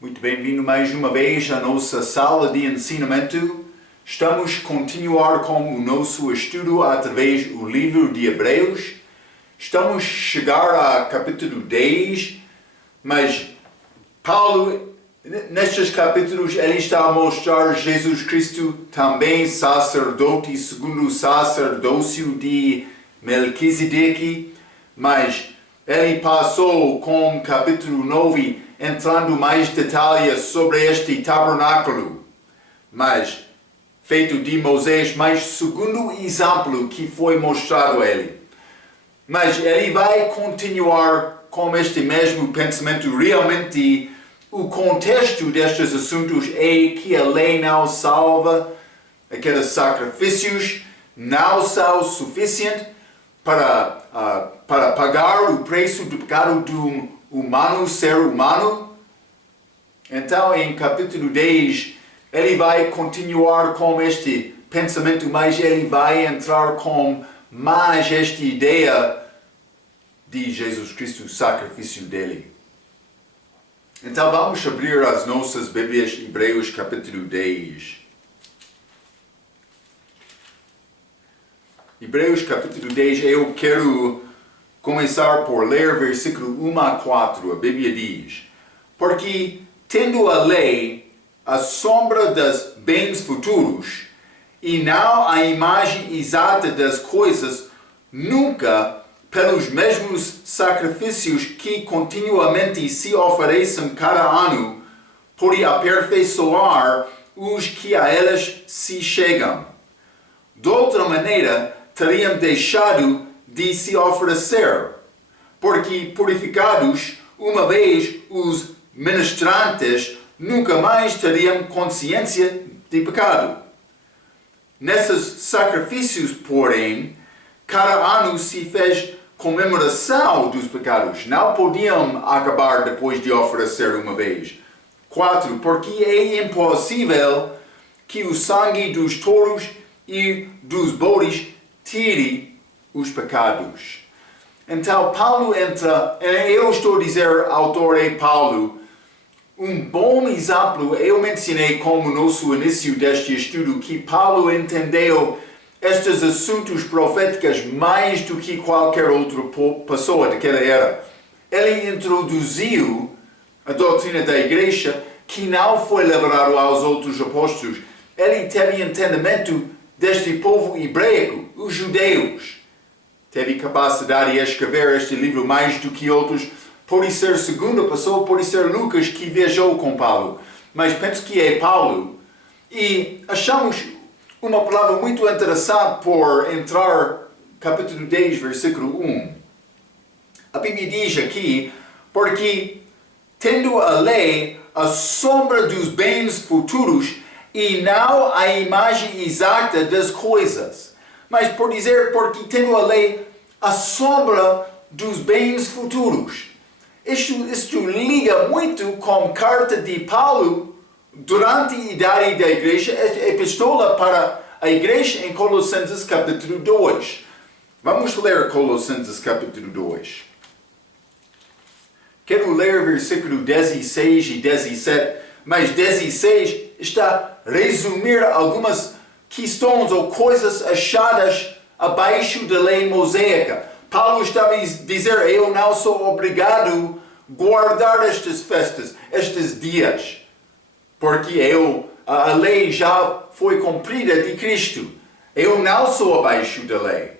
Muito bem-vindo mais uma vez à nossa sala de ensinamento. Estamos a continuar com o nosso estudo através do livro de Hebreus. Estamos a chegar a capítulo 10, mas Paulo, nestes capítulos, ele está a mostrar Jesus Cristo também sacerdote segundo o sacerdócio de Melquisedeque, mas ele passou com capítulo 9 entrando mais detalhes sobre este tabernáculo, mas feito de Moisés, mas segundo o exemplo que foi mostrado a ele. Mas ele vai continuar com este mesmo pensamento. Realmente, o contexto destes assuntos é que a lei não salva, aqueles sacrifícios não são suficientes para pagar o preço do pecado do ser humano. Então, em capítulo 10, ele vai continuar com este pensamento, mas ele vai entrar com mais esta ideia de Jesus Cristo, o sacrifício dele. Então, vamos abrir as nossas Bíblias, Hebreus capítulo 10. Hebreus capítulo 10, eu quero começar por ler versículo 1 a 4. A Bíblia diz: porque tendo a lei a sombra dos bens futuros, e não a imagem exata das coisas, nunca, pelos mesmos sacrifícios que continuamente se oferecem cada ano, pode aperfeiçoar os que a elas se chegam. De outra maneira, teriam deixado de se oferecer, porque purificados uma vez os ministrantes, nunca mais teriam consciência de pecado. Nesses sacrifícios, porém, cada ano se fez comemoração dos pecados. Não podiam acabar depois de oferecer uma vez. 4. Porque é impossível que o sangue dos touros e dos bodes tire os pecados. Então, Paulo entra, eu estou a dizer, autor é Paulo. Um bom exemplo, eu mencionei como nosso início deste estudo, que Paulo entendeu estes assuntos proféticos mais do que qualquer outra pessoa daquela era. Ele introduziu a doutrina da igreja que não foi levado aos outros apóstolos. Ele teve entendimento deste povo hebraico, os judeus. Teve capacidade de escrever este livro mais do que outros. Pode ser segunda pessoa, pode ser Lucas que viajou com Paulo. Mas penso que é Paulo. E achamos uma palavra muito interessante por entrar capítulo 10, versículo 1. A Bíblia diz aqui, porque tendo a lei a sombra dos bens futuros e não a imagem exata das coisas. Mas por dizer, porque tendo a lei a sombra dos bens futuros. Isto liga muito com a carta de Paulo durante a idade da igreja, a epístola para a igreja em Colossenses capítulo 2. Vamos ler Colossenses capítulo 2. Quero ler versículo 16 e 17, mas 16 está a resumir algumas questões ou coisas achadas abaixo da lei mosaica. Paulo estava a dizer, eu não sou obrigado a guardar estas festas, estes dias, porque a lei já foi cumprida de Cristo. Eu não sou abaixo da lei.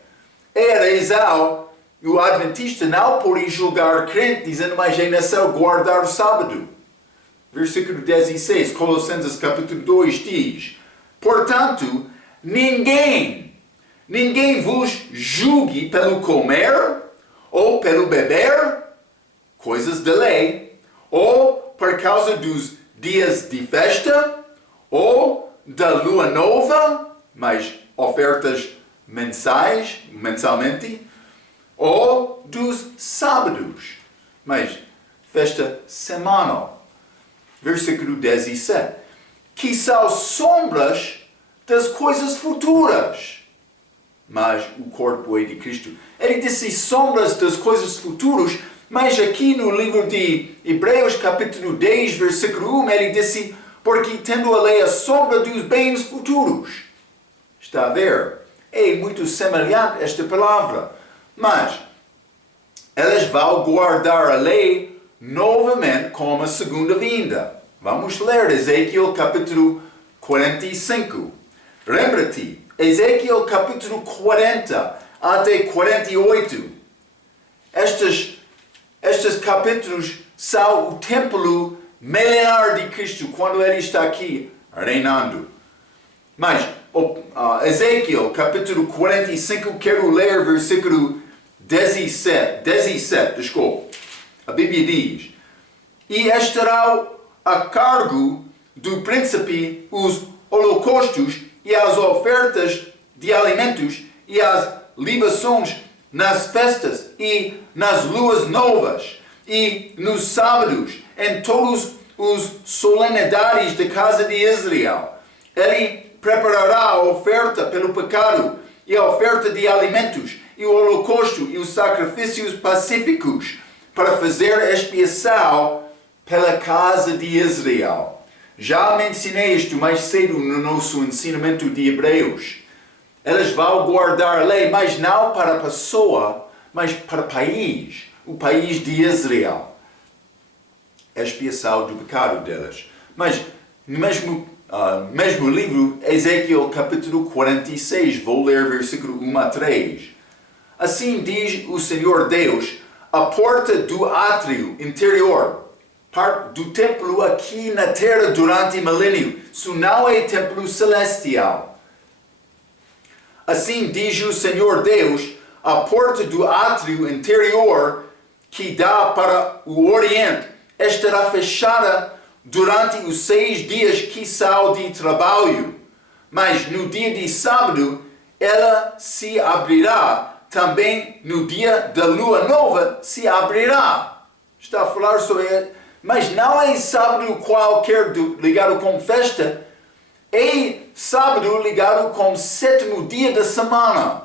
É a razão, o adventista não pode julgar crente dizendo, mas é necessário guardar o sábado. Versículo 16, Colossenses capítulo 2 diz, portanto, ninguém vos julgue pelo comer, ou pelo beber, coisas da lei, ou por causa dos dias de festa, ou da lua nova, mas ofertas mensalmente, ou dos sábados, mas festa semanal. Versículo 17, que são sombras das coisas futuras, mas o corpo é de Cristo. Ele disse sombras das coisas futuras, Mas aqui no livro de Hebreus, capítulo 10, versículo 1, ele disse, porque tendo a lei a sombra dos bens futuros. Está a ver? É muito semelhante esta palavra. Mas elas vão guardar a lei novamente com a segunda vinda. Vamos ler Ezequiel capítulo 45. Lembra-te, Ezequiel capítulo 40 até 48. Estes capítulos são o templo milenar de Cristo, quando ele está aqui reinando. Mas Ezequiel capítulo 45, quero ler versículo 17, desculpa. A Bíblia diz, e estará a cargo do príncipe os holocaustos e as ofertas de alimentos e as libações nas festas e nas luas novas e nos sábados, em todos os solenidades da casa de Israel. Ele preparará a oferta pelo pecado e a oferta de alimentos e o holocausto e os sacrifícios pacíficos para fazer expiação pela casa de Israel. Já mencionei isto mais cedo no nosso ensinamento de Hebreus. Elas vão guardar a lei, mas não para a pessoa, mas para o país de Israel. Expiação do pecado delas. Mas no mesmo livro, Ezequiel capítulo 46, vou ler versículo 1 a 3. Assim diz o Senhor Deus, a porta do átrio interior, parte do templo aqui na terra durante o milênio, isso não é templo celestial. Assim diz o Senhor Deus, a porta do átrio interior que dá para o oriente estará fechada durante os 6 dias que são de trabalho, mas no dia de sábado ela se abrirá, também no dia da lua nova se abrirá. Está a falar sobre, mas não é sábado qualquer ligado com festa, é sábado ligado com o 7º dia da semana.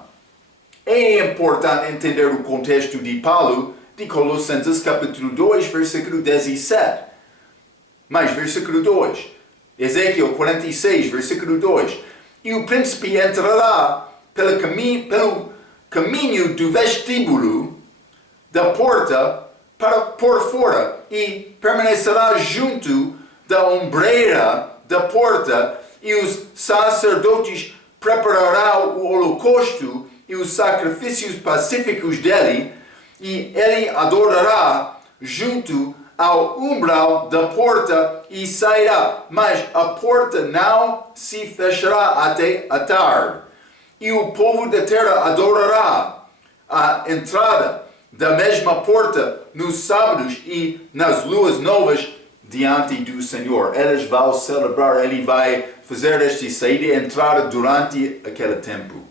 É importante entender o contexto de Paulo de Colossenses capítulo 2, versículo 17. Mas versículo 2, Ezequiel 46, versículo 2. E o príncipe entrará pelo caminho do vestíbulo da porta para por fora e permanecerá junto da ombreira da porta, e os sacerdotes prepararão o holocausto e os sacrifícios pacíficos dele, e ele adorará junto ao umbral da porta e sairá, mas a porta não se fechará até a tarde. E o povo da terra adorará a entrada da mesma porta nos sábados e nas luas novas diante do Senhor. Eles vão celebrar, ele vai fazer esta saída e entrada durante aquele tempo.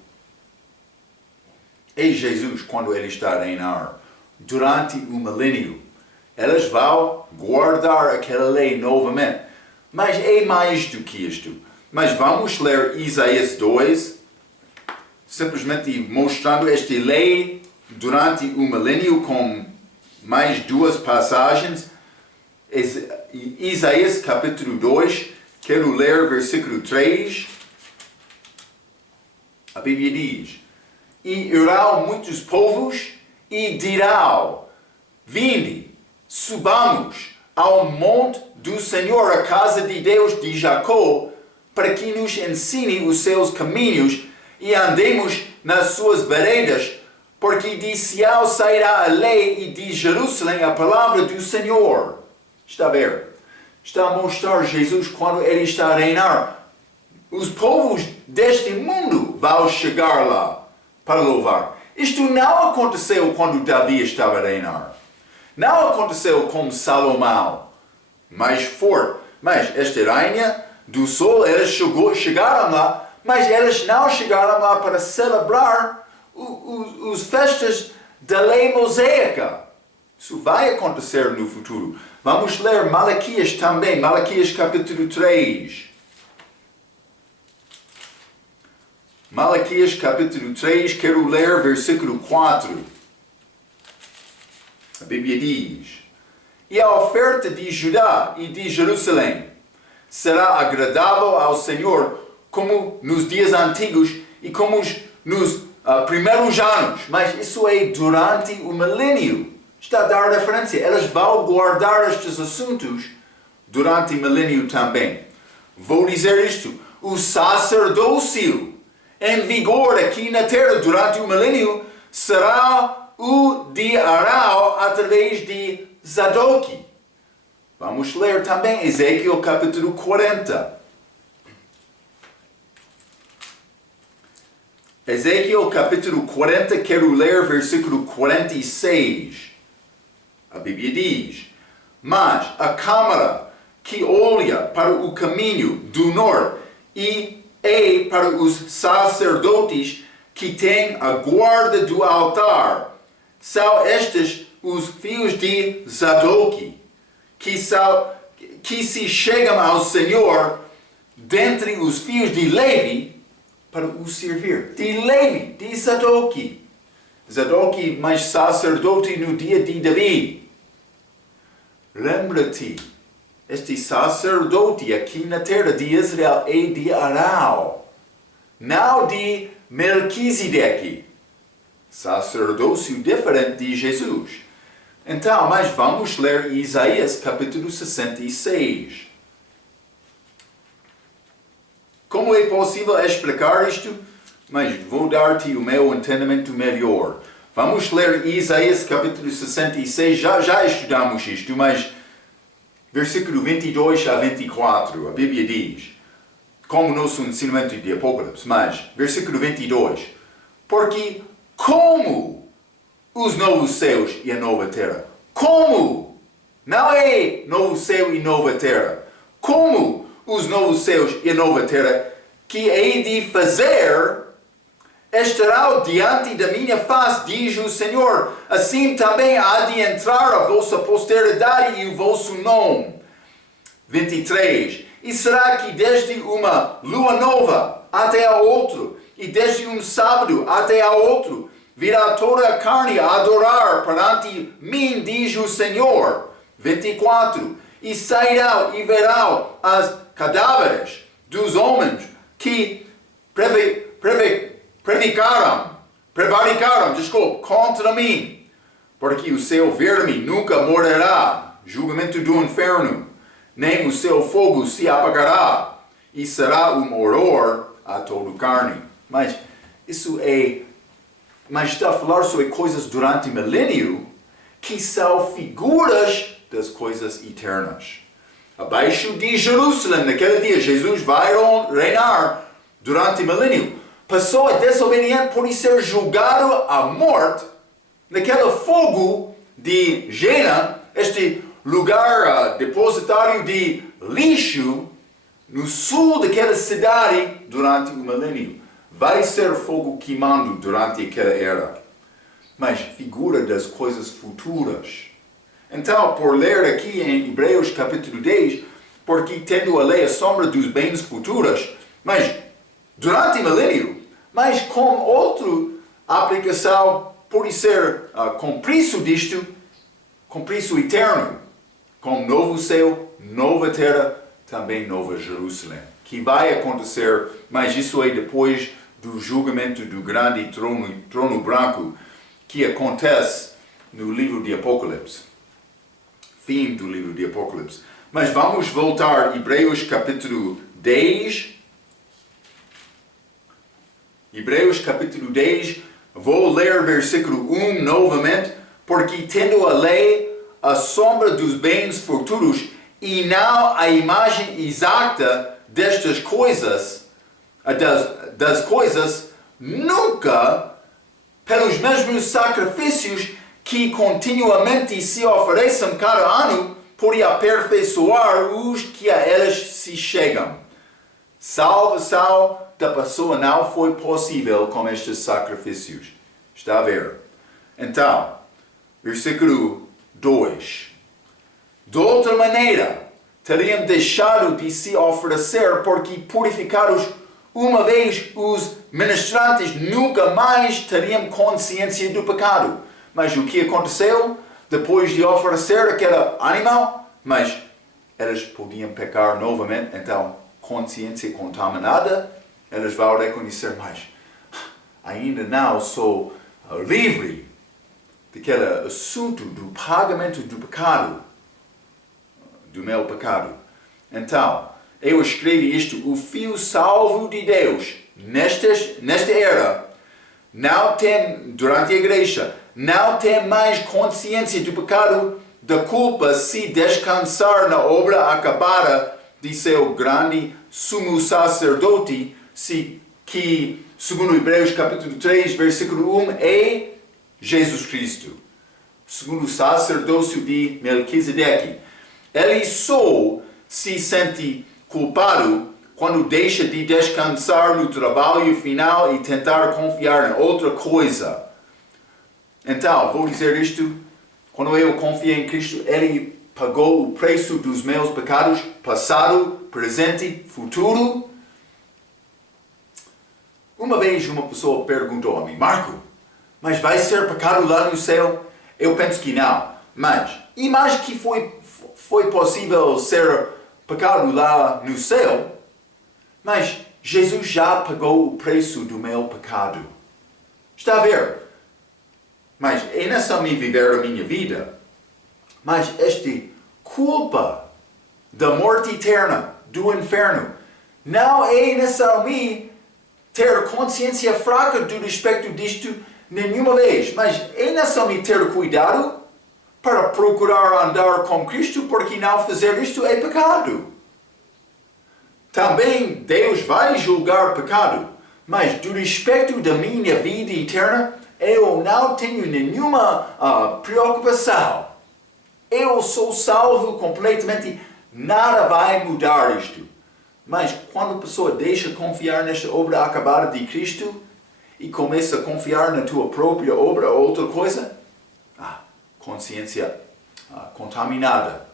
É Jesus quando ele está a reinar. Durante o milênio, elas vão guardar aquela lei novamente. Mas é mais do que isto. Mas vamos ler Isaías 2, simplesmente mostrando esta lei durante o milênio com mais 2 passagens. Isaías capítulo 2, quero ler versículo 3. A Bíblia diz, e irão muitos povos e dirão, vinde, subamos ao monte do Senhor, a casa de Deus de Jacó, para que nos ensine os seus caminhos e andemos nas suas veredas, porque de Sião sairá a lei e de Jerusalém a palavra do Senhor. Está a ver? Está a mostrar Jesus quando ele está a reinar. Os povos deste mundo vão chegar lá para louvar. Isto não aconteceu quando Davi estava a reinar. Não aconteceu com Salomão, mais forte. Mas esta rainha do sol, eles chegaram lá, mas eles não chegaram lá para celebrar os festas da lei mosaica. Isso vai acontecer no futuro. Vamos ler Malaquias também, Malaquias capítulo 3. Malaquias capítulo 3, quero ler versículo 4. A Bíblia diz: e a oferta de Judá e de Jerusalém será agradável ao Senhor como nos dias antigos e como nos primeiros anos. Mas isso é durante o milênio. Está a dar referência. Elas vão guardar estes assuntos durante o milênio também. Vou dizer isto: o sacerdócio em vigor aqui na terra durante o milênio será o de Arão através de Zadok. Vamos ler também Ezequiel capítulo 40. Ezequiel capítulo 40, quero ler versículo 46. A Bíblia diz: mas a câmara que olha para o caminho do norte e é para os sacerdotes que têm a guarda do altar, são estes os filhos de Zadok, que se chegam ao Senhor dentre os filhos de Levi para o servir. De Levi, de Zadok. Zadok, mais sacerdote no dia de Davi. Lembra-te, este sacerdote aqui na terra de Israel é de Arão, não de Melquisedeque. Sacerdócio diferente de Jesus. Então, mas vamos ler Isaías capítulo 66. Como é possível explicar isto? Mas vou dar-te o meu entendimento melhor. Vamos ler Isaías capítulo 66. Já estudamos isto, mas versículo 22 a 24, a Bíblia diz, como nosso ensinamento de Apocalipse, mas versículo 22, porque como os novos céus e a nova terra, como? Não é novo céu e nova terra, como os novos céus e a nova terra que hei de fazer estarão diante da minha face, diz o Senhor. Assim também há de entrar a vossa posteridade e o vosso nome. 23. E será que desde uma lua nova até a outro, e desde um sábado até a outro, virá toda a carne a adorar perante mim, diz o Senhor. 24. E sairão e verão as cadáveres dos homens que prevaricaram contra mim, porque o seu verme nunca morrerá, julgamento do inferno, nem o seu fogo se apagará, e será um horror a todo carne. Mas está a falar sobre coisas durante o milênio, que são figuras das coisas eternas. Abaixo de Jerusalém, naquele dia, Jesus vai reinar durante o milênio. Pessoa desobediente pode ser julgado à morte naquele fogo de Gena, este lugar depositário de lixo no sul daquela cidade durante o milênio. Vai ser fogo queimando durante aquela era, mas figura das coisas futuras. Então, por ler aqui em Hebreus capítulo 10, porque tendo a lei a sombra dos bens futuros, mas durante o milênio, mas com outra aplicação, pode ser compreensão disto, compreensão eterno, com novo céu, nova terra, também nova Jerusalém, que vai acontecer, mas isso é depois do julgamento do grande trono branco, que acontece no livro de Apocalipse. Fim do livro de Apocalipse. Mas vamos voltar a Hebreus capítulo 10. Hebreus capítulo 10, vou ler versículo 1 novamente, porque tendo a lei a sombra dos bens futuros e não a imagem exata destas coisas, das coisas, nunca, pelos mesmos sacrifícios que continuamente se oferecem cada ano, pode aperfeiçoar os que a elas se chegam. Salvação da pessoa não foi possível com estes sacrifícios. Está a ver? Então, versículo 2. De outra maneira, teriam deixado de se oferecer, porque purificados uma vez os ministrantes nunca mais teriam consciência do pecado. Mas o que aconteceu? depois de oferecer aquele animal, mas eles podiam pecar novamente, então consciência contaminada, eles vão reconhecer, mas ainda não sou livre daquele assunto do pagamento do pecado, do meu pecado. Então, eu escrevi isto, o fio salvo de Deus, nesta era, não tem, durante a igreja, não tem mais consciência do pecado, da culpa, se descansar na obra acabada de seu grande sumo sacerdote, que, segundo Hebreus capítulo 3, versículo 1, é Jesus Cristo, segundo o sacerdócio de Melquisedeque. Ele só se sente culpado quando deixa de descansar no trabalho final e tentar confiar em outra coisa. Então, vou dizer isto, quando eu confiei em Cristo, Ele pagou o preço dos meus pecados, passado, presente, futuro. Uma vez uma pessoa perguntou a mim, Marco, mas vai ser pecado lá no céu? Eu penso que não, mas imagine que foi possível ser pecado lá no céu, mas Jesus já pagou o preço do meu pecado. Está a ver? Mas é não só me viver a minha vida, mas esta culpa da morte eterna, do inferno, não é necessariamente ter consciência fraca do respeito disto nenhuma vez, mas é necessário ter cuidado para procurar andar com Cristo, porque não fazer isto é pecado. Também Deus vai julgar pecado, mas do respeito da minha vida eterna, eu não tenho nenhuma preocupação. Eu sou salvo completamente, nada vai mudar isto. Mas quando a pessoa deixa confiar nesta obra acabada de Cristo e começa a confiar na tua própria obra ou outra coisa, consciência contaminada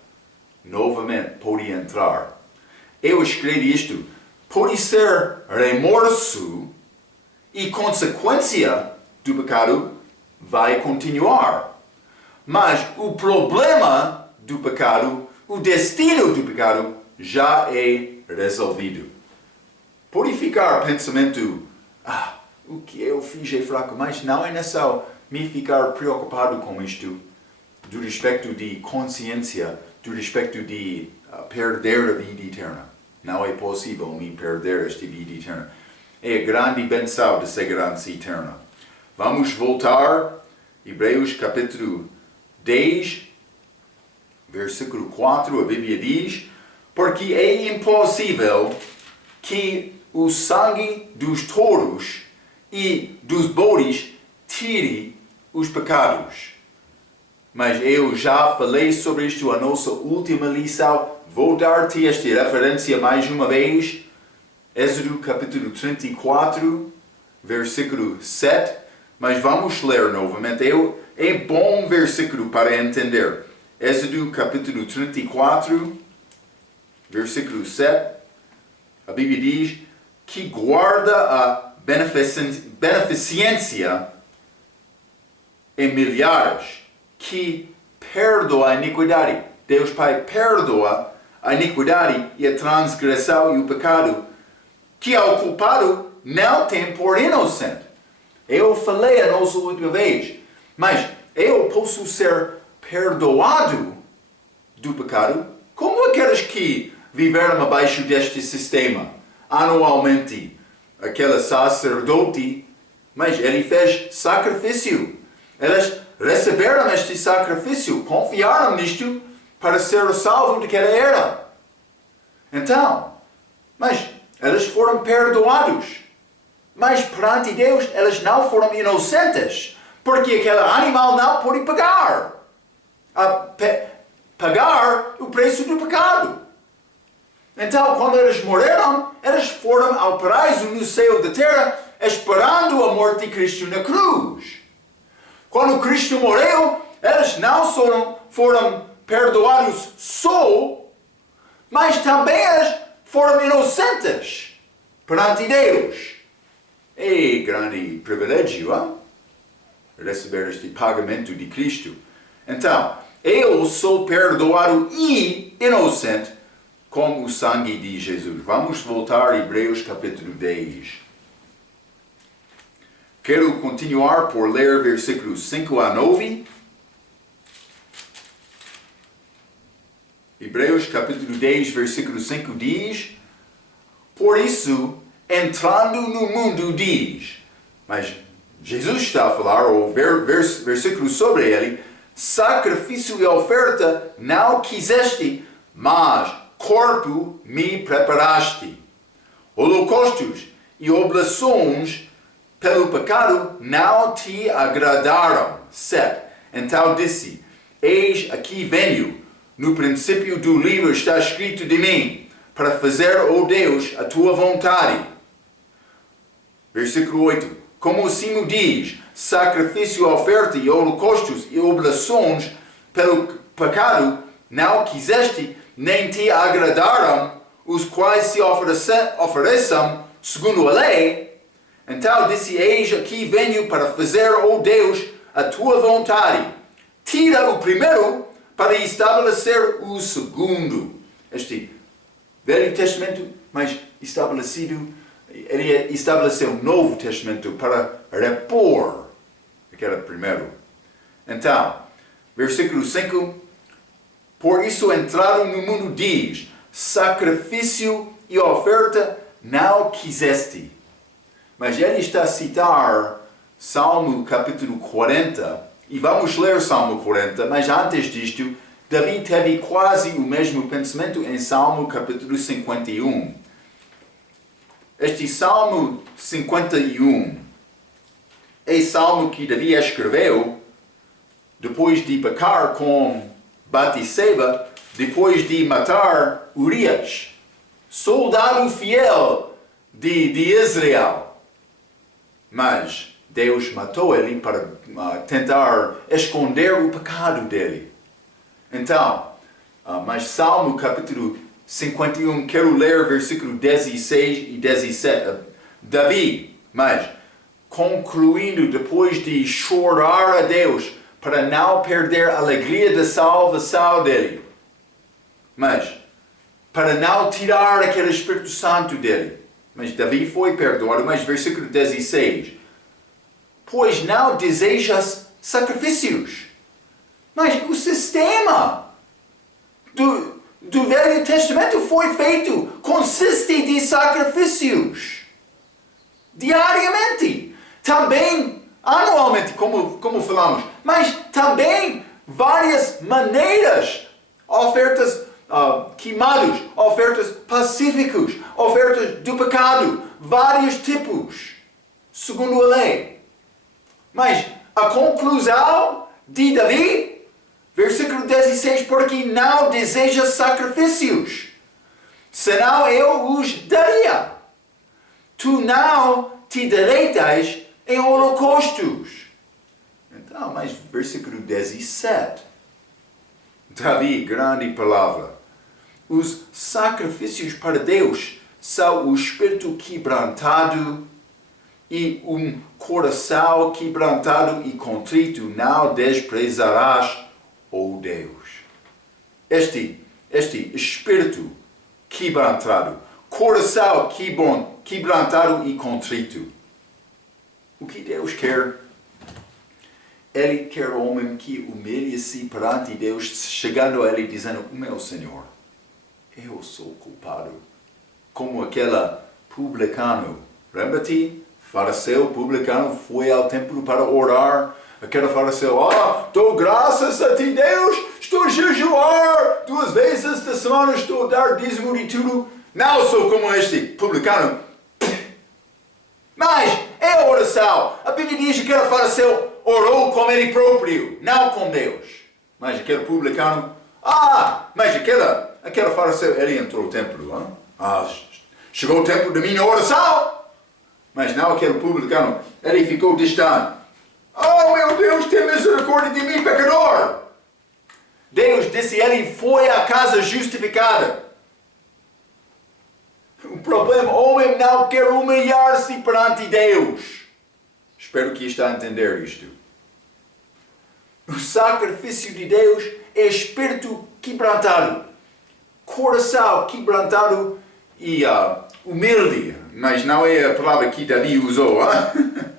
novamente pode entrar. Eu escrevi isto, pode ser remorso e consequência do pecado vai continuar. Mas o problema do pecado, o destino do pecado já é resolvido. Pode ficar pensamento, o que eu fiz é fraco, mas não é necessário me ficar preocupado com isto, do respeito de consciência, do respeito de perder a vida eterna. Não é possível me perder esta vida eterna. É a grande benção da segurança eterna. Vamos voltar, Hebreus capítulo 10, versículo 4, a Bíblia diz, porque é impossível que o sangue dos touros e dos bodes tire os pecados. Mas eu já falei sobre isto na nossa última lição. Vou dar-te esta referência mais uma vez. Êxodo capítulo 34, versículo 7. Mas vamos ler novamente. É bom versículo para entender. Êxodo capítulo 34, versículo 7. A Bíblia diz que guarda a beneficência em milhares, que perdoa a iniquidade. Deus Pai perdoa a iniquidade e a transgressão e o pecado, que ao culpado não tem por inocente. Eu falei a nossa última vez, mas eu posso ser perdoado do pecado como aqueles que viveram abaixo deste sistema, anualmente. Aquele sacerdote, mas ele fez sacrifício. Eles receberam este sacrifício, confiaram nisto para ser salvo daquela era. Então, mas eles foram perdoados. Mas perante Deus, eles não foram inocentes, porque aquele animal não pode pagar o preço do pecado. Então, quando eles morreram, eles foram ao paraíso no céu da terra, esperando a morte de Cristo na cruz. Quando Cristo morreu, eles não só foram perdoados só, mas também eles foram inocentes perante Deus. É grande privilégio, receber este pagamento de Cristo. Então, eu sou perdoado e inocente com o sangue de Jesus. Vamos voltar a Hebreus capítulo 10. Quero continuar por ler versículos 5 a 9. Hebreus capítulo 10, versículo 5 diz: Por isso, entrando no mundo diz, mas Jesus está a falar, ou versículo sobre ele, sacrifício e oferta não quiseste, mas corpo me preparaste. Holocaustos e oblações pelo pecado não te agradaram. 7. Então disse, eis aqui venho, no princípio do livro está escrito de mim, para fazer, ó Deus, a tua vontade. Versículo 8. Como assim diz, sacrifício, oferta e holocaustos e oblações pelo pecado não quiseste, nem te agradaram, os quais se ofereçam segundo a lei. Então disse, eis aqui venho para fazer, ó Deus, a tua vontade. Tira o primeiro para estabelecer o segundo. Este Velho Testamento, mas estabelecido, ele estabeleceu um Novo Testamento para repor aquele primeiro. Então, versículo 5, por isso entraram no mundo diz, sacrifício e oferta não quiseste. Mas ele está a citar Salmo capítulo 40, e vamos ler Salmo 40, mas antes disto, Davi teve quase o mesmo pensamento em Salmo capítulo 51. Este Salmo 51 é Salmo que Davi escreveu depois de pecar com Batseba, depois de matar Urias, soldado fiel de Israel. Mas Deus matou ele para tentar esconder o pecado dele. Então, mas Salmo capítulo 51, quero ler versículo 16 e 17. Davi, mas concluindo depois de chorar a Deus para não perder a alegria da salvação dele, mas para não tirar aquele Espírito Santo dele. Mas Davi foi perdoado, mas versículo 16. Pois não desejas sacrifícios. Mas o sistema do Velho Testamento foi feito, consiste de sacrifícios. Diariamente. Também, anualmente, como falamos. Mas também várias maneiras. Ofertas queimados, ofertas pacíficos, ofertas do pecado. Vários tipos. Segundo a lei. Mas a conclusão de Davi, versículo 16, porque não deseja sacrifícios, senão eu os daria. Tu não te deleitas em holocaustos. Então, mas versículo 17, Davi, grande palavra. Os sacrifícios para Deus são o espírito quebrantado e um coração quebrantado e contrito não desprezarás, ó Deus. Este espírito quebrantado, coração quebrantado e contrito. O que Deus quer? Ele quer o homem que humilha-se perante Deus, chegando a Ele dizendo, meu Senhor, eu sou culpado. Como aquele publicano, lembra-te? Fariseu publicano foi ao templo para orar. Aquele fariseu, dou graças a ti, Deus, estou a jejuar 2 vezes da semana, estou a dar dízimo de tudo. Não sou como este publicano. Mas é a oração. A Bíblia diz que aquele fariseu orou com ele próprio, não com Deus. Mas aquele publicano, mas aquele fariseu, ele entrou no templo. Chegou o tempo da minha oração. Mas não aquele publicano, ele ficou distante. Oh meu Deus, tem misericórdia de mim, pecador. Deus disse, ele foi à casa justificada. O problema, o homem não quer humilhar-se perante Deus. Espero que está a entender isto. O sacrifício de Deus é espírito quebrantado, coração quebrantado e humilde. Mas não é a palavra que Davi usou. Hein?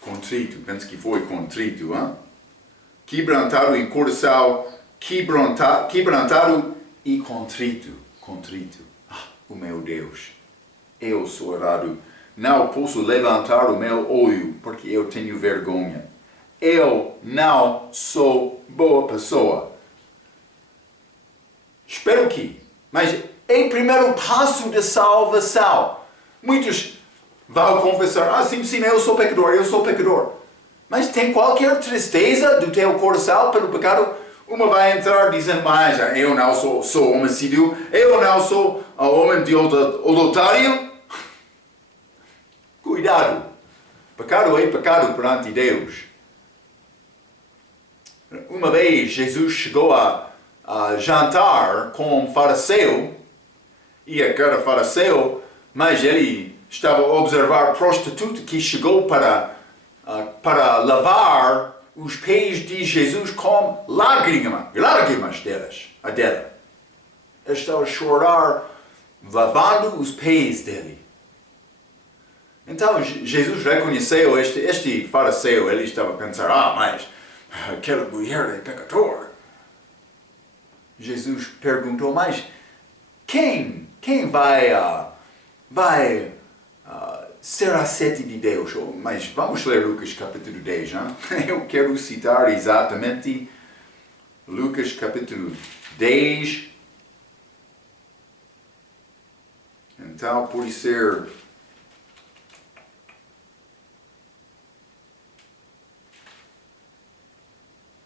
Contrito, penso que foi contrito. Hein? Quebrantado em coração, quebrantado e contrito. Contrito. O meu Deus, eu sou errado. Não posso levantar o meu olho porque eu tenho vergonha. Eu não sou boa pessoa. Espero que. Mas é o primeiro passo da salvação. Muitos vão confessar, sim, eu sou pecador. Mas tem qualquer tristeza do teu coração pelo pecado? Uma vai entrar dizendo, mas eu não sou homicídio, eu não sou homem de adultério. Cuidado. Pecado é pecado perante Deus. Uma vez Jesus chegou a jantar com um fariseu, e aquele fariseu, mas ele estava a observar a prostituta que chegou para lavar os pés de Jesus com lágrimas dela. Ele estava a chorar, lavando os pés dele. Então Jesus reconheceu este fariseu, ele estava a pensar, mas aquela mulher é pecador. Jesus perguntou, mas quem vai ser aceite de Deus? Mas vamos ler Lucas capítulo 10, hein? Eu quero citar exatamente Lucas capítulo 10. Então, pode ser...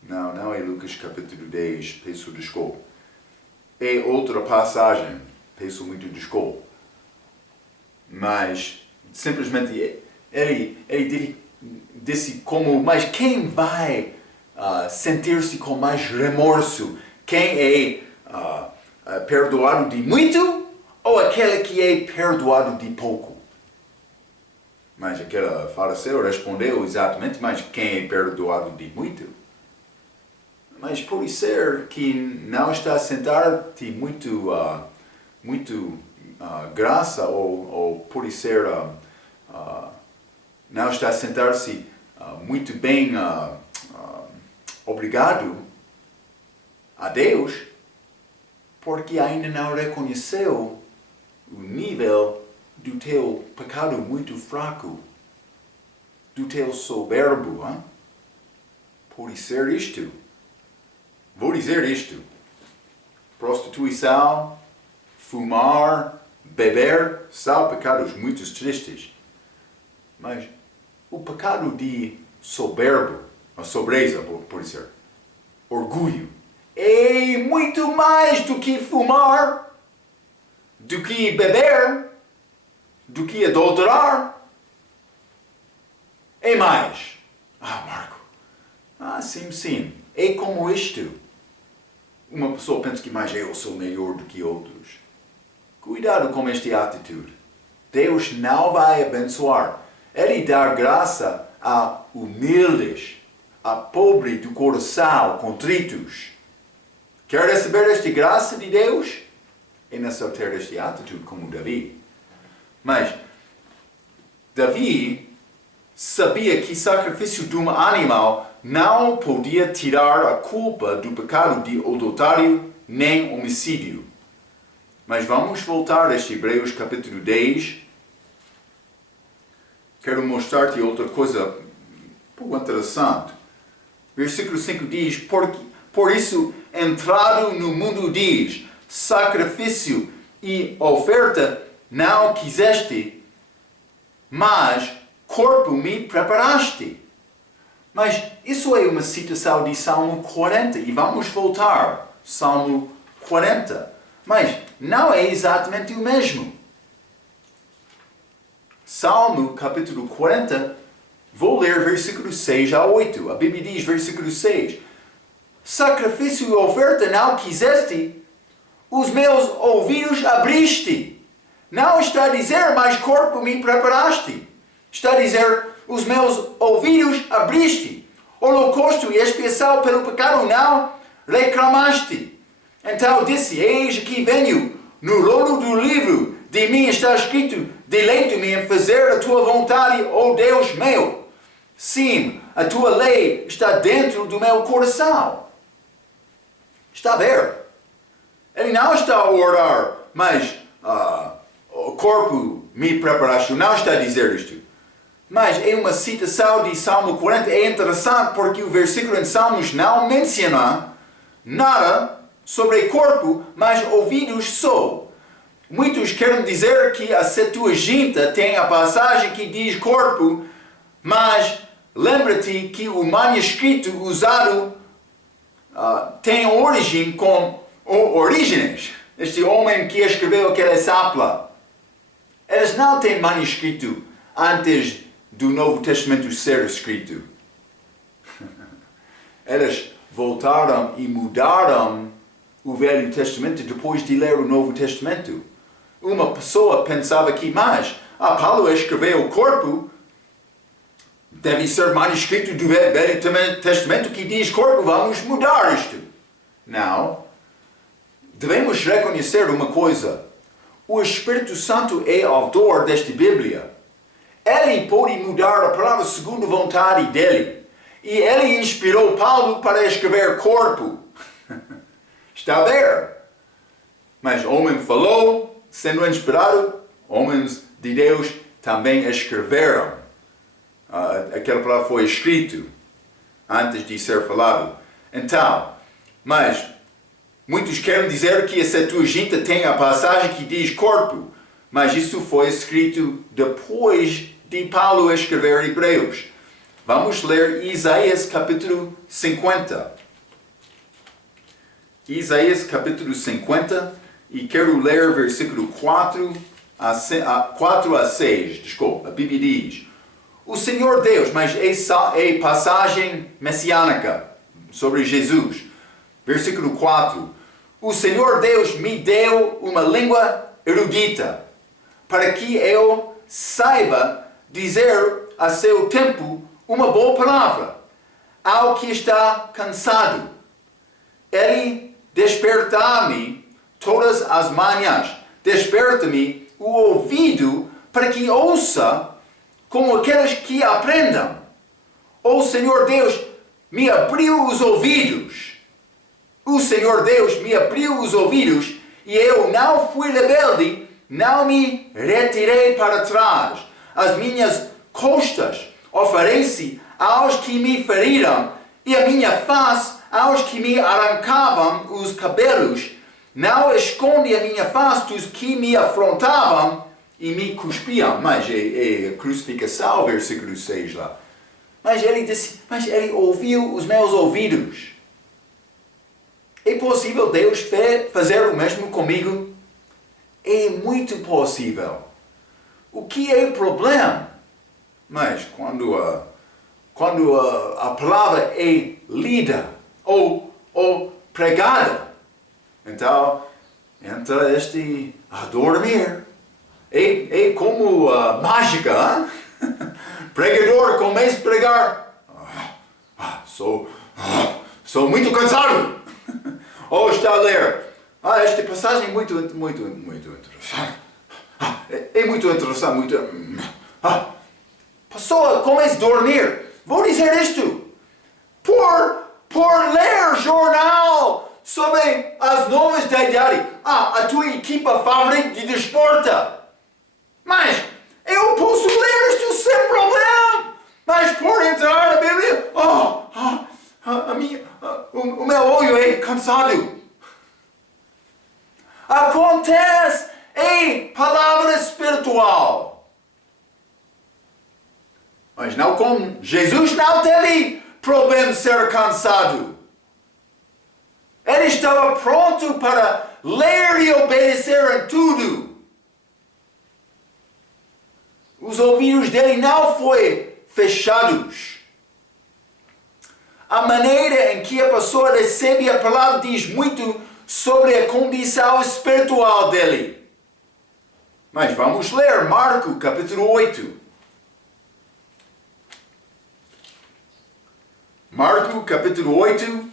Não é Lucas capítulo 10, peço desculpa. É outra passagem, peço muito desculpa. Mas, simplesmente, ele disse como, mas quem vai sentir-se com mais remorso? Quem é perdoado de muito ou aquele que é perdoado de pouco? Mas aquele fariseu respondeu exatamente, mas quem é perdoado de muito? Mas pode ser que não está a sentar-te muito graça, ou pode ser não está a sentar-se muito bem obrigado a Deus, porque ainda não reconheceu o nível do teu pecado muito fraco, do teu soberbo. Hein? Pode ser isto. Vou dizer isto: prostituição, fumar, beber são pecados muito tristes. Mas o pecado de soberbo, a sobereza, por ser, orgulho, é muito mais do que fumar, do que beber, do que adulterar. É mais. Marco. Sim. É como isto. Uma pessoa pensa que mais eu sou melhor do que outros. Cuidado com esta atitude. Deus não vai abençoar. Ele dá graça a humildes, a pobres do coração, contritos. Quer receber esta graça de Deus? É necessário ter esta atitude como Davi. Mas Davi sabia que o sacrifício de um animal não podia tirar a culpa do pecado de adultério nem homicídio. Mas vamos voltar a este Hebreus capítulo 10. Quero mostrar-te outra coisa um pouco interessante. Versículo 5 diz, por isso, entrado no mundo diz, sacrifício e oferta não quiseste, mas corpo me preparaste. Mas isso é uma citação de Salmo 40, e vamos voltar, Salmo 40. Mas não é exatamente o mesmo. Salmo capítulo 40, vou ler versículos 6 a 8. A Bíblia diz, versículo 6. Sacrifício e oferta não quiseste, os meus ouvidos abriste. Não está a dizer, mas corpo me preparaste. Está a dizer, os meus ouvidos abriste. Holocausto e expiação pelo pecado não reclamaste. Então disse, eis aqui venho, no rolo do livro de mim está escrito, deleito-me em fazer a tua vontade, ó Deus meu. Sim, a tua lei está dentro do meu coração. Está a ver? Ele não está a orar, mas o corpo me preparaste. Não está a dizer isto. Mas é uma citação de Salmo 40. É interessante porque o versículo em Salmos não menciona nada sobre corpo, mas ouvidos só. Muitos querem dizer que a Septuaginta tem a passagem que diz corpo, mas lembra-te que o manuscrito usado tem origem com Orígenes, este homem que escreveu aquela sapla. Eles não têm manuscrito antes do Novo Testamento ser escrito. Eles voltaram e mudaram o Velho Testamento depois de ler o Novo Testamento. Uma pessoa pensava que, mas, Paulo escreveu o corpo, deve ser manuscrito do Velho Testamento que diz corpo, vamos mudar isto. Não. Devemos reconhecer uma coisa. O Espírito Santo é autor desta Bíblia. Ele pode mudar a palavra segundo a vontade dele. E ele inspirou Paulo para escrever corpo. Está a ver? Mas o homem falou, sendo inspirado, homens de Deus também escreveram. Aquela palavra foi escrito antes de ser falado. Então, mas muitos querem dizer que a Septuaginta tem a passagem que diz corpo, mas isso foi escrito depois de Paulo escrever Hebreus. Vamos ler Isaías capítulo 50. Isaías capítulo 50, e quero ler versículo 4 a 6. Desculpa, a Bíblia diz: o Senhor Deus, mas é passagem messiânica sobre Jesus. Versículo 4. O Senhor Deus me deu uma língua erudita, para que eu saiba dizer a seu tempo uma boa palavra ao que está cansado. Ele desperta-me todas as manhãs. Desperta-me o ouvido para que ouça como aqueles que aprendam. O Senhor Deus me abriu os ouvidos. O Senhor Deus me abriu os ouvidos e eu não fui rebelde, não me retirei para trás. As minhas costas ofereci aos que me feriram e a minha face aos que me arrancavam os cabelos. Não esconde a minha face dos que me afrontavam e me cuspiam. Mas é a crucificação, versículo 6 lá. Mas ele disse, mas ele ouviu os meus ouvidos. É possível Deus fazer o mesmo comigo? É muito possível. O que é o problema? Mas quando a palavra é lida ou pregada, então entra a dormir. É como mágica, hein? Pregador começa a pregar. Sou muito cansado. Ou está a ler. Esta passagem é muito interessante. É muito interessante. Pessoa começa a dormir. Vou dizer isto. Por ler jornal sobre as novas da idade. A tua equipa favorita de desporto. Mas eu posso ler isto sem problema. Mas por entrar na Bíblia, o meu olho é cansado. Acontece em palavra espiritual. Mas não como Jesus não teve problema de ser cansado. Ele estava pronto para ler e obedecer em tudo. Os ouvidos dele não foram fechados. A maneira em que a pessoa recebe a palavra diz muito sobre a condição espiritual dele. Mas vamos ler Marcos capítulo 8. Marcos capítulo 8,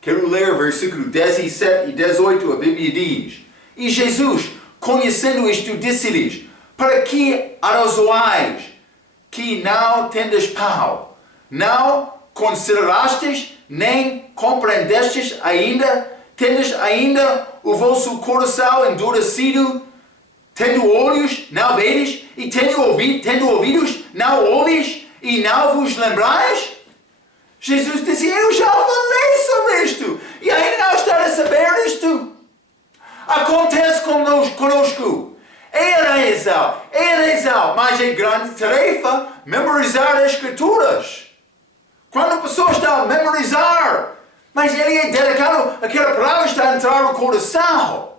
quero ler versículo 17 e 18, a Bíblia diz: E Jesus, conhecendo isto, disse-lhes: Para que arrazoais que não tendes pão? Não considerastes, nem compreendestes ainda? Tendes ainda o vosso coração endurecido? Tendo olhos, não vedes? E tendo ouvidos, não ouvis? E não vos lembrais? Jesus disse: Eu já falei sobre isto. E ainda não está a saber isto. Acontece conosco. É razão, mas é grande tarefa memorizar as Escrituras. Quando a pessoa está a memorizar, mas ele é dedicado, aquela palavra está a entrar no coração.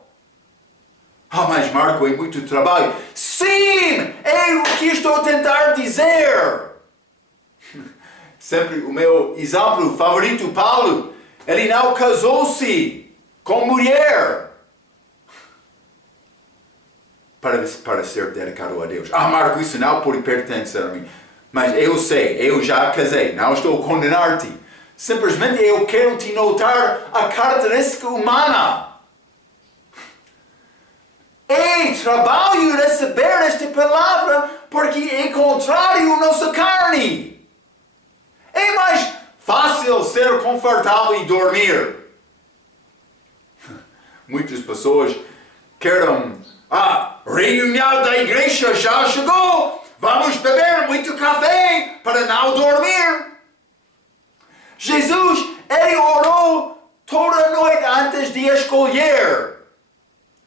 Mas Marco, é muito trabalho. Sim, é o que estou a tentar dizer. Sempre o meu exemplo favorito, Paulo, ele não casou-se com mulher para ser dedicado a Deus. Marco, isso não pode pertencer a mim. Mas eu sei, eu já casei, não estou a condenar-te. Simplesmente eu quero te notar a característica humana. É trabalho receber esta palavra porque é contrário à nossa carne. É mais fácil ser confortável e dormir. Muitas pessoas querem, reunião da igreja já chegou, vamos beber muito café para não dormir. Jesus, ele orou toda a noite antes de escolher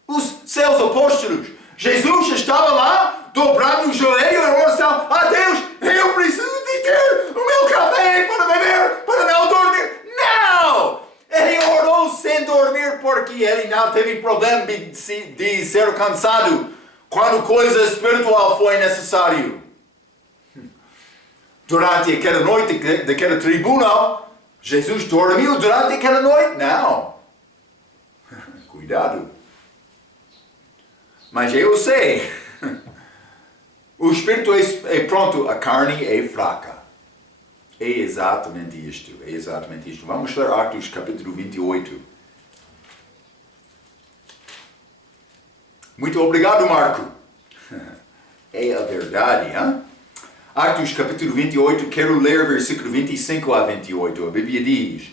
os seus apóstolos. Jesus estava lá, dobrando o joelho em oração. Deus, eu preciso de ter o meu café para beber, para não dormir. Não! Ele orou sem dormir porque ele não teve problema de ser cansado quando coisa espiritual foi necessário. Durante aquela noite daquele tribunal, Jesus dormiu durante aquela noite? Não. Cuidado. Mas eu sei. O espírito é pronto, a carne é fraca. É exatamente isto. Vamos ler Atos capítulo 28. Muito obrigado, Marco. É a verdade, hein? Atos capítulo 28, quero ler versículo 25 a 28. A Bíblia diz: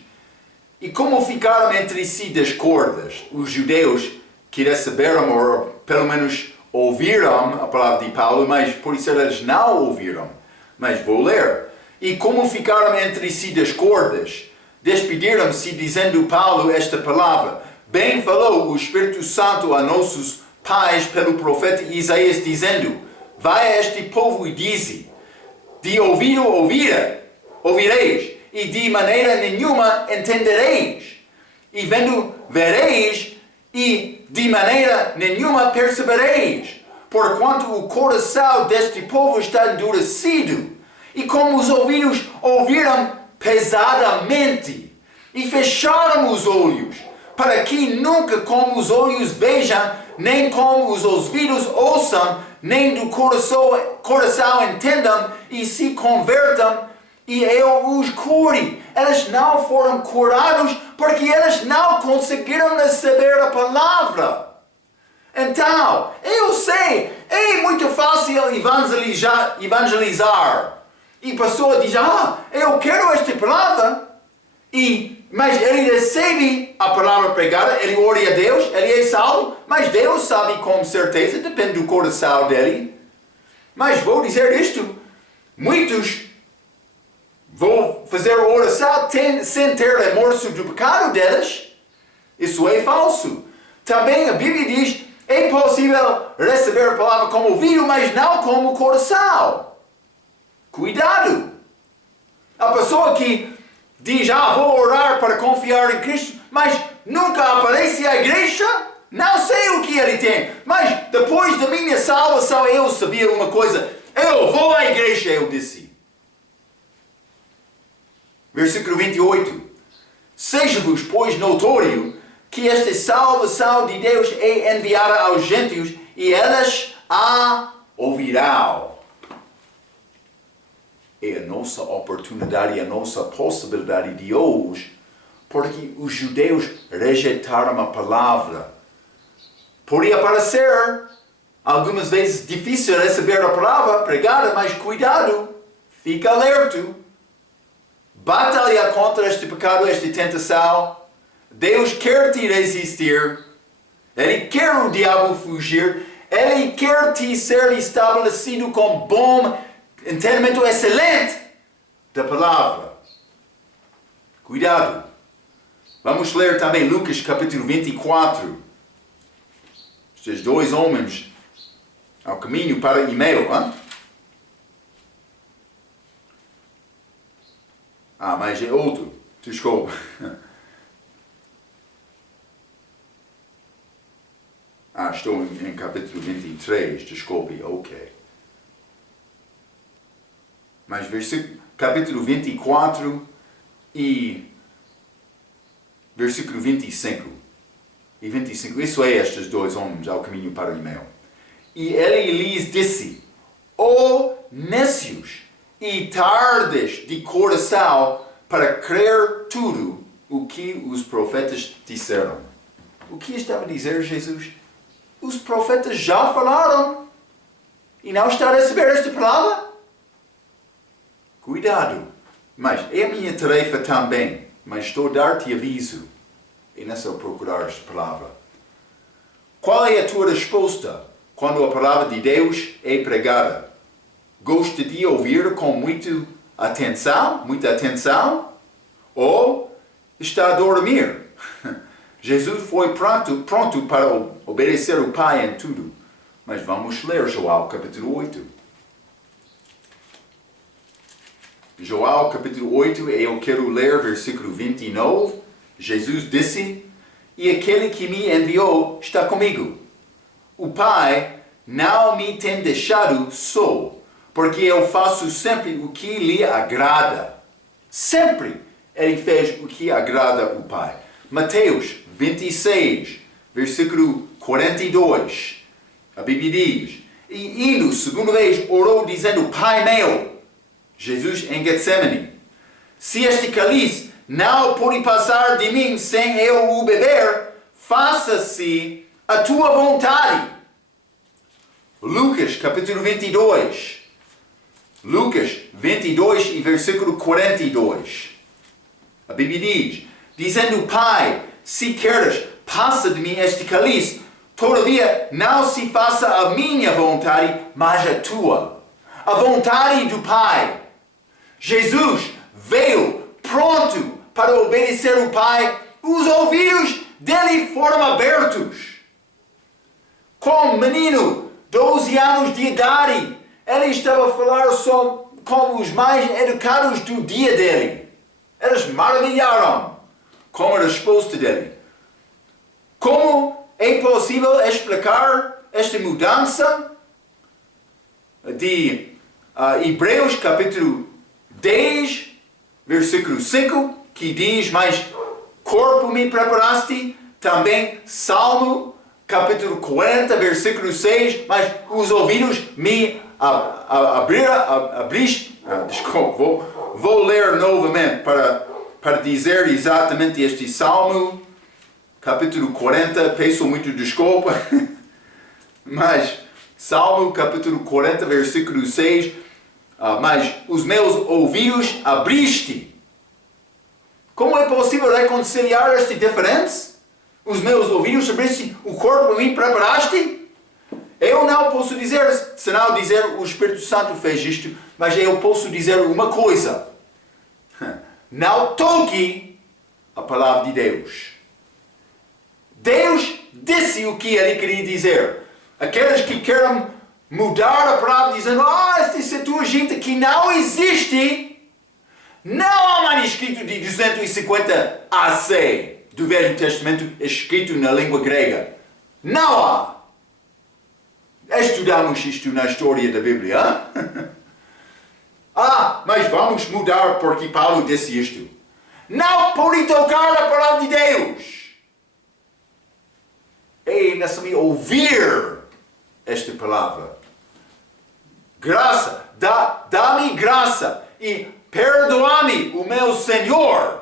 E como ficaram entre si discordas, os judeus que receberam, ou pelo menos ouviram a palavra de Paulo, mas por isso eles não ouviram. Mas vou ler. E como ficaram entre si discordas, despediram-se dizendo Paulo esta palavra: Bem falou o Espírito Santo a nossos pais pelo profeta Isaías, dizendo: Vai a este povo e dize: De ouvido ouvireis, e de maneira nenhuma entendereis. E vendo vereis, e de maneira nenhuma percebereis. Porquanto o coração deste povo está endurecido, e como os ouvidos ouviram pesadamente, e fecharam os olhos, para que nunca como os olhos vejam, nem como os ouvidos ouçam, nem do coração entendam, e se convertam, e eu os cure. Eles não foram curados, porque eles não conseguiram receber a palavra. Então, eu sei, é muito fácil evangelizar. E a pessoa diz: eu quero esta palavra. Mas ele recebe a palavra pregada, ele ora a Deus, ele é salvo, mas Deus sabe com certeza, depende do coração dele. Mas vou dizer isto: muitos vão fazer oração sem ter remorso do pecado deles. Isso é falso. Também a Bíblia diz: é possível receber a palavra como ouvido, mas não como coração. Cuidado! A pessoa que diz: vou orar para confiar em Cristo, mas nunca aparece à igreja, não sei o que ele tem. Mas depois da minha salvação eu sabia uma coisa: eu vou à igreja, eu disse. Versículo 28. Seja-vos, pois, notório que esta salvação de Deus é enviada aos gentios, e elas a ouvirão. É a nossa oportunidade, a nossa possibilidade de hoje, porque os judeus rejeitaram a palavra. Podia parecer algumas vezes difícil receber a palavra pregada, mas cuidado, fica alerta. Batalha contra este pecado, esta tentação. Deus quer te resistir. Ele quer o diabo fugir. Ele quer te ser estabelecido com bom entendimento excelente da palavra. Cuidado. Vamos ler também Lucas capítulo 24. Estes dois homens ao caminho para Emeu. Mas é outro. Desculpa. Estou em capítulo 23. Desculpe. Ok. Mas capítulo 24 e versículo 25. E 25. Isso é estes dois homens ao caminho para Emeu. E ele lhes disse: ó nécios e tardes de coração para crer tudo o que os profetas disseram. O que estava a dizer Jesus? Os profetas já falaram e não está a receber esta palavra? Cuidado. Mas é a minha tarefa também. Mas estou a dar-te aviso. E nessa eu procurar esta palavra. Qual é a tua resposta quando a palavra de Deus é pregada? Gosta de ouvir com muita atenção? Ou está a dormir? Jesus foi pronto para obedecer o Pai em tudo. Mas vamos ler João capítulo 8. João capítulo 8, eu quero ler versículo 29. Jesus disse: e aquele que me enviou está comigo. O Pai não me tem deixado só, porque eu faço sempre o que lhe agrada. Sempre ele fez o que agrada o Pai. Mateus 26, versículo 42. A Bíblia diz: e indo segunda vez orou dizendo: Pai meu, Jesus em Getsemane, se este cálice não pode passar de mim sem eu o beber, faça-se a tua vontade. Lucas capítulo 22. Lucas 22 e versículo 42. A Bíblia diz: dizendo: Pai, se queres, passa de mim este cálice, todavia não se faça a minha vontade, mas a tua. A vontade do Pai. Jesus veio pronto para obedecer o Pai. Os ouvidos dele foram abertos. Com um menino, 12 anos de idade, ele estava a falar só com os mais educados do dia dele. Eles maravilharam com a resposta dele. Como é possível explicar esta mudança de Hebreus capítulo 10, versículo 5, que diz: mas corpo me preparaste, também Salmo capítulo 40, versículo 6, mas os ouvidos me abriste. Desculpa, vou ler novamente para dizer exatamente este Salmo, capítulo 40, peço muito desculpa, mas Salmo capítulo 40, versículo 6, mas os meus ouvidos abriste. Como é possível reconciliar esta diferença? Os meus ouvidos abriste, o corpo me preparaste? Eu não posso dizer, senão dizer o Espírito Santo fez isto, mas eu posso dizer uma coisa. Não toque a palavra de Deus. Deus disse o que ele queria dizer. Aqueles que querem mudar a palavra dizendo: esta Septuaginta que não existe, não há manuscrito de 250 AC do Velho Testamento escrito na língua grega. Não há. Estudamos isto na história da Bíblia. Mas vamos mudar porque Paulo disse isto. Não pode tocar a palavra de Deus. É necessário ouvir esta palavra. Graça, dá-me graça e perdoa-me, o meu Senhor.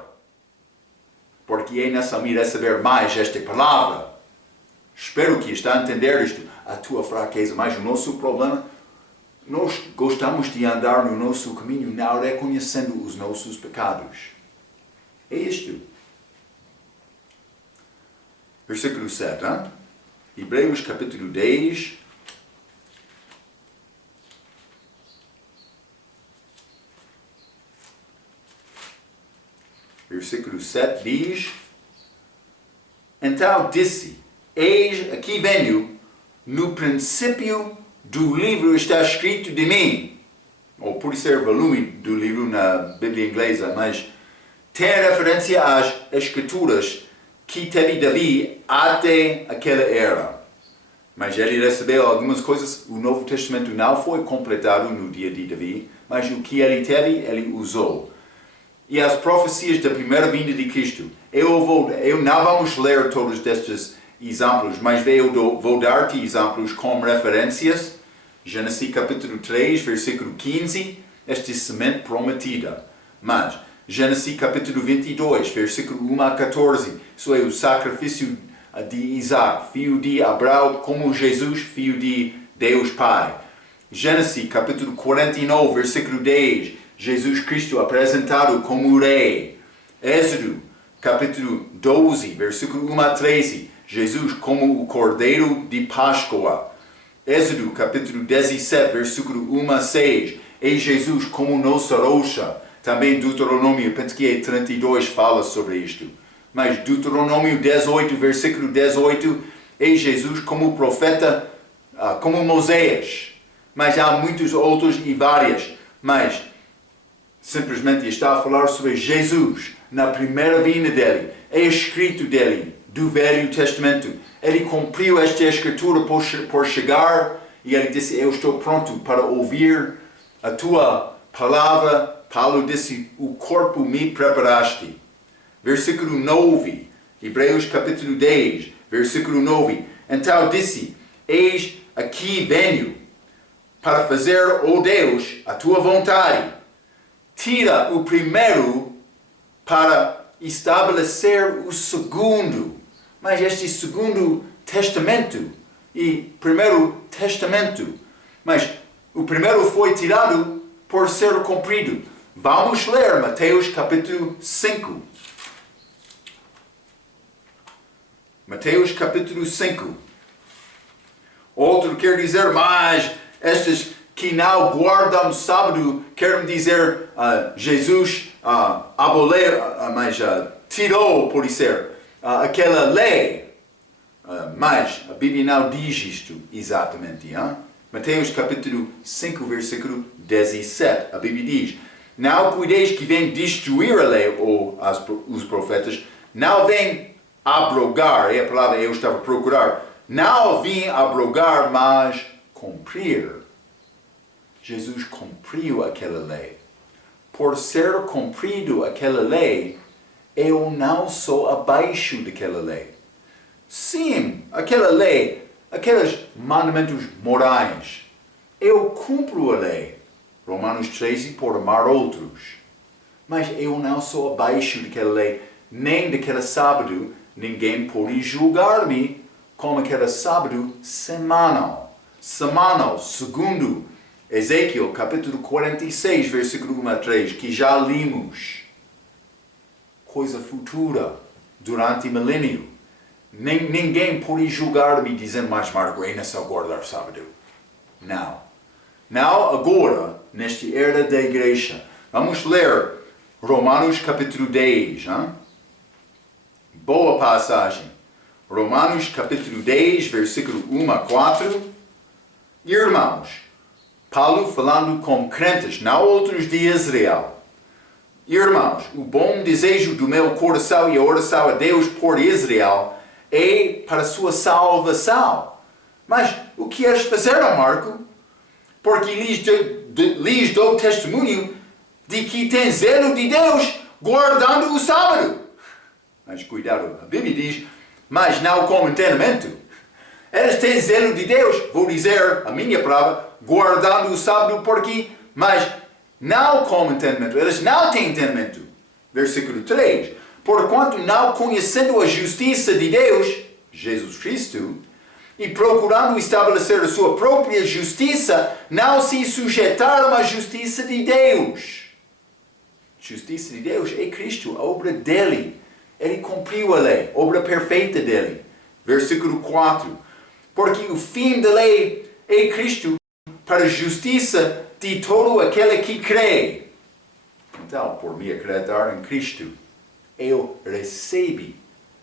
Porque é nessa mira receber mais esta palavra. Espero que está a entender isto, a tua fraqueza, mas o nosso problema, nós gostamos de andar no nosso caminho, não reconhecendo os nossos pecados. É isto. Versículo 7, hein? Hebreus capítulo 10. Versículo 7 diz: Então disse, eis aqui venho, no princípio do livro está escrito de mim, ou por ser volume do livro na Bíblia inglesa, mas tem referência às escrituras que teve Davi até aquela era. Mas ele recebeu algumas coisas, o Novo Testamento não foi completado no dia de Davi, mas o que ele teve, ele usou. E as profecias da primeira vinda de Cristo. Eu não vamos ler todos estes exemplos, mas vou dar-te exemplos com referências. Gênesis capítulo 3, versículo 15, esta semente prometida. Mas, Gênesis capítulo 22, versículo 1 a 14, isso é o sacrifício de Isaac, filho de Abraão, como Jesus, filho de Deus Pai. Gênesis capítulo 49, versículo 10, Jesus Cristo apresentado como rei. Êxodo capítulo 12, versículo 1 a 13, Jesus como o Cordeiro de Páscoa. Êxodo capítulo 17, versículo 1 a 6, e Jesus como nossa rocha. Também Deuteronômio, penso que é 32, fala sobre isto. Mas Deuteronômio 18, versículo 18, e Jesus como profeta, como Moisés. Mas há muitos outros e várias. Mas simplesmente está a falar sobre Jesus, na primeira vinda dele. É escrito dele, do Velho Testamento. Ele cumpriu esta escritura por chegar e ele disse, eu estou pronto para ouvir a tua palavra. Paulo disse, o corpo me preparaste. Versículo 9, Hebreus capítulo 10, versículo 9. Então disse, eis aqui venho, para fazer, ó Deus, a tua vontade. Tira o primeiro para estabelecer o segundo. Mas este segundo testamento e primeiro testamento. Mas o primeiro foi tirado por ser cumprido. Vamos ler Mateus capítulo 5. Mateus capítulo 5. Outro quer dizer, mas estes que não guardam sábado, querem dizer, Jesus tirou, por dizer, aquela lei. Mas a Bíblia não diz isto exatamente. Mateus capítulo 5, versículo 17. A Bíblia diz, não cuideis que vem destruir a lei ou os profetas, não vem abrogar, é a palavra eu estava a procurar, não vim abrogar, mas cumprir. Jesus cumpriu aquela lei. Por ser cumprido aquela lei, eu não sou abaixo daquela lei. Sim, aquela lei, aqueles mandamentos morais, eu cumpro a lei. Romanos 13, por amar outros. Mas eu não sou abaixo daquela lei, nem daquele sábado. Ninguém pode julgar-me como aquele sábado semanal. Semanal, segundo Ezequiel, capítulo 46, versículo 1 a 3, que já limos. Coisa futura, durante o milênio. Ninguém pode julgar-me dizendo, mas Marco, é só guardar sábado. Não. Não agora, nesta era da igreja. Vamos ler Romanos capítulo 10. Boa passagem. Romanos capítulo 10, versículo 1 a 4. Irmãos, Paulo falando com crentes, não outros de Israel. Irmãos, o bom desejo do meu coração e a oração a Deus por Israel é para a sua salvação. Mas o que queres fazer, Marco? Porque lhes dou testemunho de que tem zelo de Deus guardando o sábado. Mas cuidado, a Bíblia diz, mas não com entendimento. Eles têm zelo de Deus, vou dizer a minha palavra, guardando o sábado porque, mas não com entendimento, eles não têm entendimento. Versículo 3. Porquanto não conhecendo a justiça de Deus, Jesus Cristo, e procurando estabelecer a sua própria justiça, não se sujeitaram à justiça de Deus. Justiça de Deus é Cristo, a obra dele. Ele cumpriu a lei, obra perfeita dele. Versículo 4. Porque o fim da lei é Cristo para a justiça de todo aquele que crê. Então, por me acreditar em Cristo, eu recebo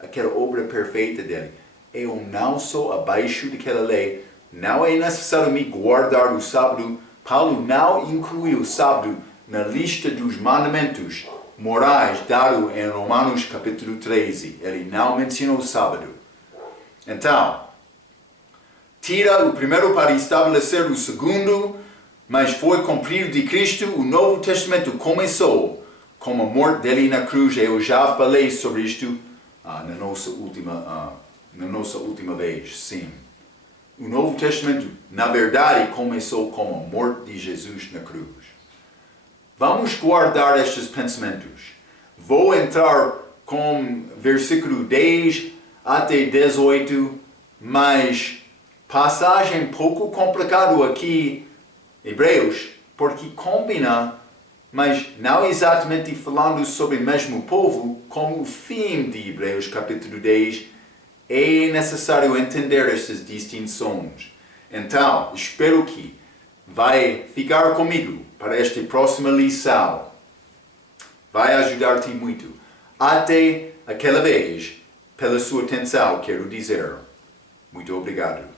aquela obra perfeita dele. Eu não sou abaixo daquela lei. Não é necessário me guardar o sábado. Paulo não incluiu o sábado na lista dos mandamentos morais dado em Romanos capítulo 13. Ele não mencionou o sábado. Então, tira o primeiro para estabelecer o segundo, mas foi cumprido de Cristo. O Novo Testamento começou com a morte dele na cruz. Eu já falei sobre isto na nossa última vez, sim. O Novo Testamento, na verdade, começou com a morte de Jesus na cruz. Vamos guardar estes pensamentos. Vou entrar com versículo 10 até 18, mas passagem pouco complicado aqui, Hebreus, porque combina, mas não exatamente falando sobre o mesmo povo, como o fim de Hebreus capítulo 10, é necessário entender estas distinções. Então, espero que vai ficar comigo para esta próxima lição. Vai ajudar-te muito. Até aquela vez, pela sua atenção, quero dizer muito obrigado.